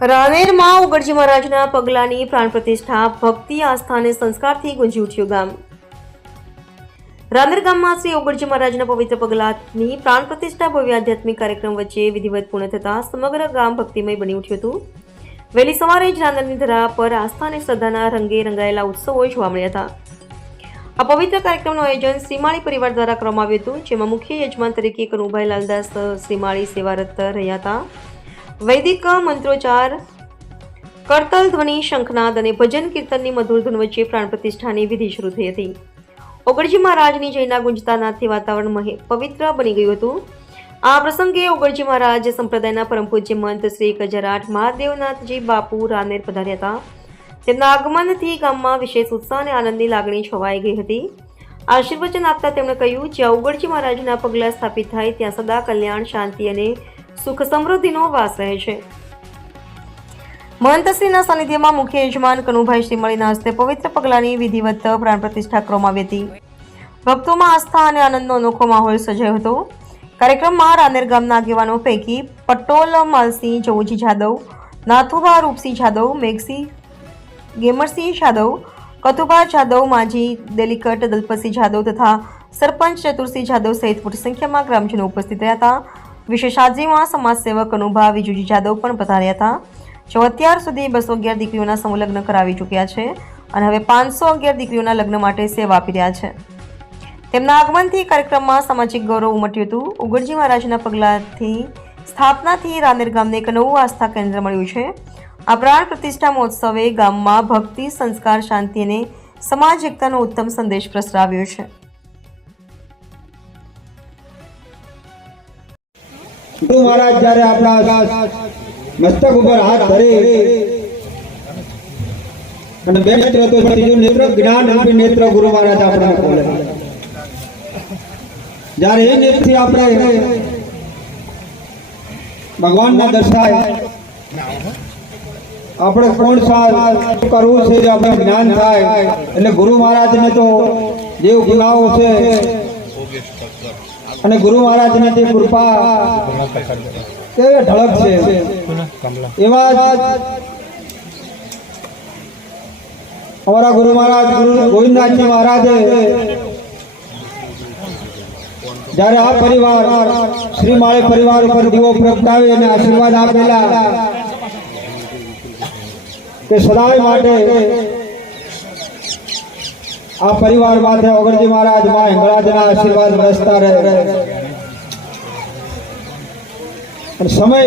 રાનેરમાં ઉગડજી મહારાજના પગલાની પ્રાણ પ્રતિષ્ઠા, ભક્તિ, આસ્થા અને સંસ્કારથી ગુંજી ઉઠ્યું ગામ. રાંદેર ગામમાં શ્રી ઉગરજી મહારાજના પવિત્ર પગલાની પ્રાણ પ્રતિષ્ઠા ભવ્ય આધ્યાત્મિક કાર્યક્રમ વચ્ચે વિધિવત પૂર્ણ થતાં સમગ્ર ગામ ભક્તિમય બની ઉઠ્યું હતું. વહેલી સવારે જ રાંદેરની ધરા પર આસ્થા અને શ્રદ્ધાના રંગે રંગાયેલા ઉત્સવો જોવા મળ્યા હતા. આ પવિત્ર કાર્યક્રમનું આયોજન શ્રીમાળી પરિવાર દ્વારા કરવામાં આવ્યું હતું, જેમાં મુખ્ય યજમાન તરીકે કનુભાઈ લાલદાસ શ્રીમાળી સેવારત રહ્યા હતા. વૈદિક મંત્રોચ્ચાર, કરતલ ધ્વનિ, શંખનાદ અને ભજન કીર્તનની મધુર ધૂન વચ્ચે પ્રાણ પ્રતિષ્ઠાની વિધિ શરૂ થઈ હતી. ઓગળજી મહારાજની જયના ગુંજતા નાદથી વાતાવરણ પવિત્ર બની ગયું હતું. આ પ્રસંગે ઓગળજી મહારાજ સંપ્રદાયના પરમ પૂજ્ય મંત શ્રી ગજરાટ મહાદેવનાથજી બાપુ રાનેર પધાર્યા હતા. તેમના આગમનથી ગામમાં વિશેષ ઉત્સાહ અને આનંદની લાગણી છવાઈ ગઈ હતી. આશીર્વચન આપતા તેમણે કહ્યું, જ્યાં ઓગણજી મહારાજના પગલાં સ્થાપિત થાય, ત્યાં સદા કલ્યાણ, શાંતિ અને સુખ સમૃદ્ધિનો વાસ રહે છે. મહંતશ્રીના સાનિધ્યમાં મુખ્ય યજમાન કનુભાઈ શ્રીમળીના હસ્તે પવિત્ર પગલાની વિધિવત પ્રાણ પ્રતિષ્ઠા કરવામાં આવી હતી. ભક્તોમાં આસ્થા અને આનંદનો અનોખો માહોલ સર્જાયો હતો. કાર્યક્રમમાં રાનેર ગામના આગેવાનો પૈકી પટોલ, માલસિંહ, જવુજી જાદવ, નાથુભા, રૂપસિંહ જાદવ, મેઘસિંહ, ગેમરસિંહ જાદવ કતુભા જાદવ, માજી દેલીકટ, દલપતસિંહ જાદવ તથા સરપંચ ચતુરસિંહ જાદવ સહિત મોટી સંખ્યામાં ગ્રામજનો ઉપસ્થિત રહ્યા હતા. વિશેષ હાજરીમાં સમાજસેવક અનુભા વિજુજી જાદવ પણ પધાર્યા હતા. જેઓ અત્યાર સુધી બસો અગિયાર દીકરીઓના સમૂહલગ્ન કરાવી ચૂક્યા છે અને હવે પાંચસો અગિયાર દીકરીઓના લગ્ન માટે સેવા આપી રહ્યા છે. તેમના આગમનથી કાર્યક્રમમાં સામાજિક ગૌરવ ઉમટ્યું હતું. ઉગડજી મહારાજના પગલાંથી સ્થાપનાથી રાંદેર ગામને એક નવું આસ્થા કેન્દ્ર મળ્યું છે. આ પ્રાણ પ્રતિષ્ઠા મહોત્સવે ગામમાં ભક્તિ, સંસ્કાર, શાંતિ અને સમાજ એકતાનો ઉત્તમ સંદેશ પ્રસરાવ્યો છે. ગુરુ મહારાજ જયારે આપણા મસ્તક ઉપર હાથ ધરે અને બે નેત્ર તો ત્રીજું નેત્ર, જ્ઞાન રૂપી નેત્ર ગુરુ મહારાજ આપણને ખોલે. જયારે એ નેત્રથી આપણે ભગવાનના દર્શાય, આપણે કોણ કરવું છે, જે આપણે જ્ઞાન થાય, એટલે ગુરુ મહારાજને તો જે ગુનાઓ છે અને ગુરુ મહારાજની જે કૃપા તે ઢળક છે. એવા અમારા ગુરુ મહારાજ ગુરુ ગોવિંદનાથજી મહારાજે જ્યારે આ પરિવાર, શ્રી માળી પરિવાર ઉપર દીવો પ્રગટાવી અને આશીર્વાદ આપેલા કે સદાય માટે આ પરિવાર માથે ઓગણજી મહારાજમાં હિંગળાજના આશીર્વાદ વરસતા રહે અને સમય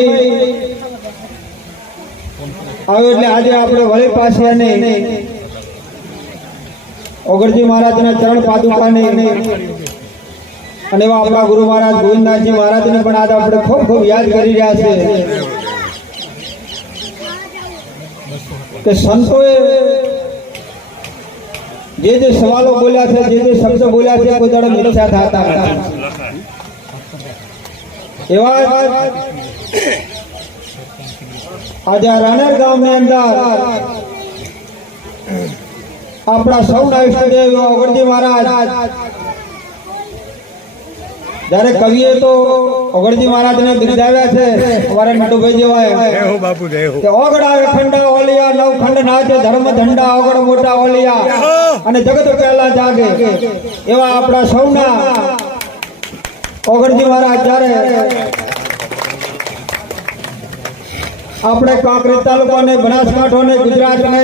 આવ્યો એટલે આજે આપણે વળી પાસે અને ઓગણજી મહારાજના ચરણ પાદુકાને અને એવા આપણા ગુરુ મહારાજ ગોવિંદનાથજી મહારાજને પણ આજે આપણે ખૂબ ખૂબ યાદ કરી રહ્યા છે કે સંતોએ જે જે સવાલો બોલ્યા છે, જે જે શબ્દ બોલ્યા છે કોઈ દાડો મિથ્યા થતા નથી એવા આજે રાણેર ગામની અંદર આપણા સૌના ઈષ્ટદેવ ઓગણજી મહારાજ જ્યારે કવિએ તો ઓગળજી મહારાજ ને બિરદાવ્યા છે. અમારે મીઠુભાઈ જેવા બાપુ કે ખંડા ઓલિયા નવ ખંડ નાચે ધર્મ ધંડા ઓગળ મોટા ઓલિયા. અને જગત પહેલા જાગે. એવા આપણા સૌના ઓગળજી મહારાજ જયારે આપણે કાંકરી તાલુકો ને બનાસકાંઠો ને ગુજરાત ને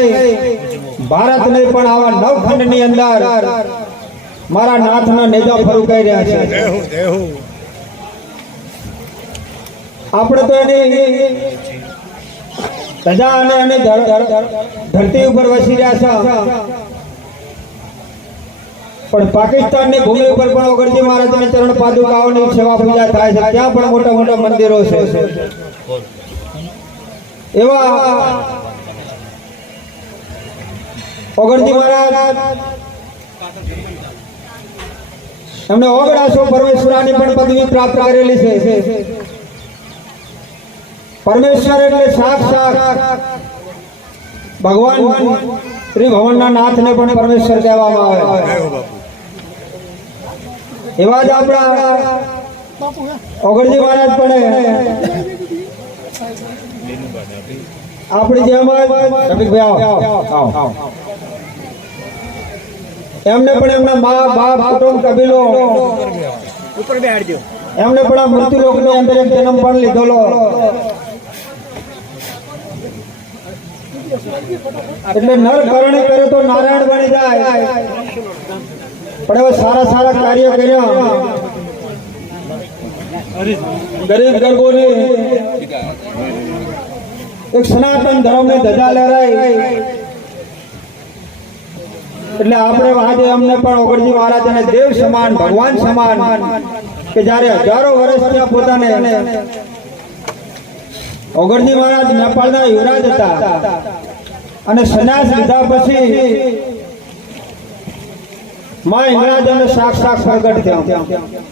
ભારત ને પણ આવા નવ ખંડની અંદર મારા નાથના નેજા ફરુકાઈ રહ્યા છે. આપણે તો એની ધજા અને ધર- ધરતી ઉપર વસી રહ્યા છે. પણ પાકિસ્તાનની ભૂમિ ઉપર પણ ઓગણજી મહારાજની ચરણ પાદુકાઓની સેવા પૂજા થાય છે. ત્યાં પણ મોટા મોટા મંદિરો છે. એવા ઓગણજી મહારાજ એમને ઓગણાસો પરમેશ્વરાની પણ પદવી પ્રાપ્ત કરેલી છે. પરમેશ્વર એટલે સાક્ષાત ભગવાન શ્રી ભવનના નાથને પણ પરમેશ્વર કહેવામાં આવે એવા જ આપણા ઓગણજી મહારાજ પણ આપણી જેમ જ. રફીકભાઈ આવો. આવો. એમને પણ એમના મા બાપ કુટુંબ કબીલો ઉપર બેહાડજો. એમને પણ આ મૃત્યુ લોકની અંદર એક જન્મ પણ લીધેલો. એટલે નર કરણી કરે તો નારાયણ બની જાય. પણ એવા સારા સારા કાર્ય કર્યા. ગરીબ ગરબોની એક સનાતન ધર્મની ધજા લહેરાઈ. એટલે આપણે આજે અમને પણ ઓગણજી મહારાજ અને દેવ સમાન, ભગવાન સમાન, કે જ્યારે હજારો વર્ષ ત્યાં પોતાને. ઓગણજી મહારાજ નેપાળના યુવરાજ હતા. અને સન્યાસ લીધા પછી માં ઇંગરાજ અને સાક્ષાત પ્રગટ થયા.